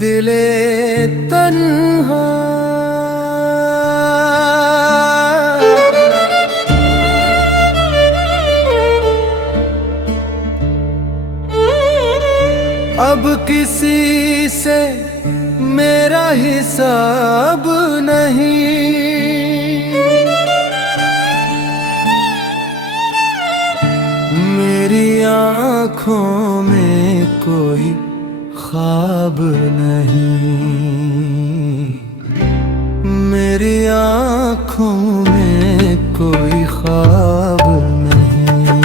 दिले तन्हा अब किसी से मेरा हिसाब नहीं, मेरी आँखों में कोई ख्वाब नहीं, मेरी आँखों में कोई ख्वाब नहीं।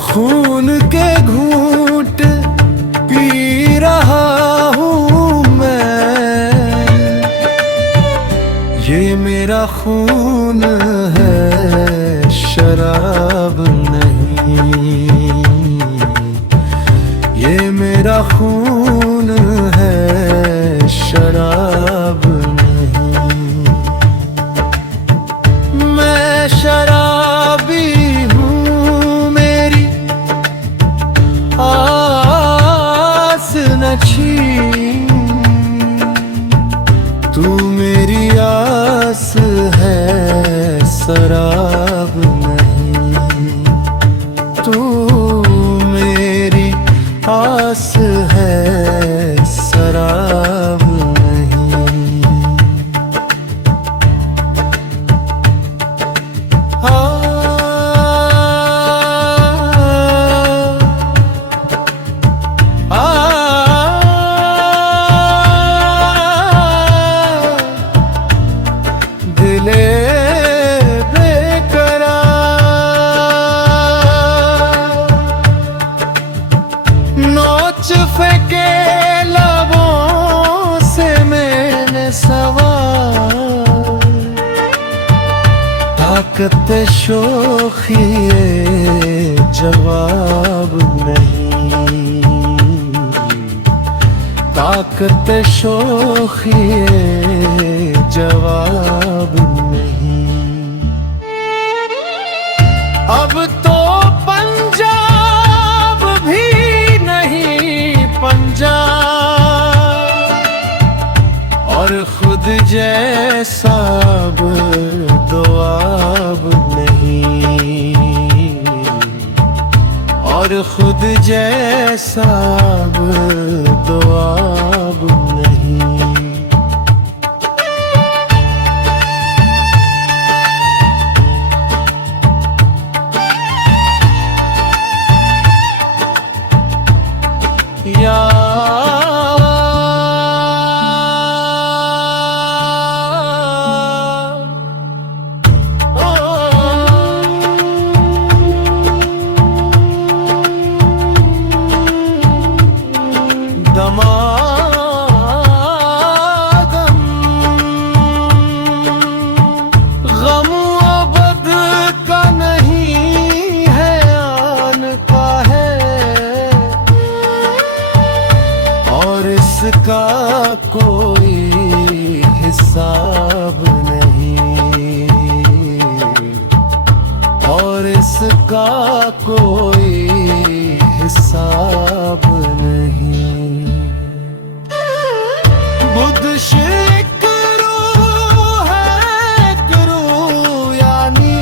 खून के घूंट पी रहा हूँ मैं, ये मेरा खून है शराब नहीं, ये मेरा खून है शराब नहीं। मैं शराबी हूँ, मेरी आस न छीन, तू मेरी आस है शराब नहीं, तू मेरी आस है शराब नहीं। दिले नोच फेंके लबों से मैंने सवाल, ताकत शोखिए जवाब नहीं, ताकत शोखिए जवाब नहीं। अब तो पंजाब भी नहीं पंजाब, और खुद जैसा अब दुआब नहीं, और खुद जैसा अब दुआब नहीं। दमादम गम अबद का नहीं है, आन का है, और इसका कोई हिसाब नहीं, और इसका कोई हिसाब नहीं। बुध शेख रूह है करू यानी,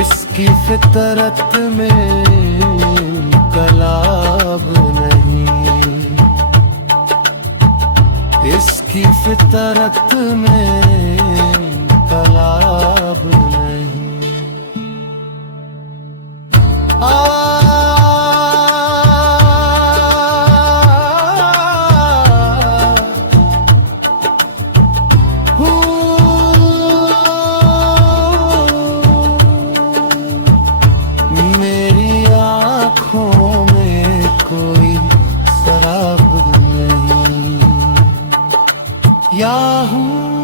इसकी फितरत में इनकलाब नहीं, इसकी फितरत में इनकलाब नहीं। मेरी आँखों में कोई शराब नहीं, या हूँ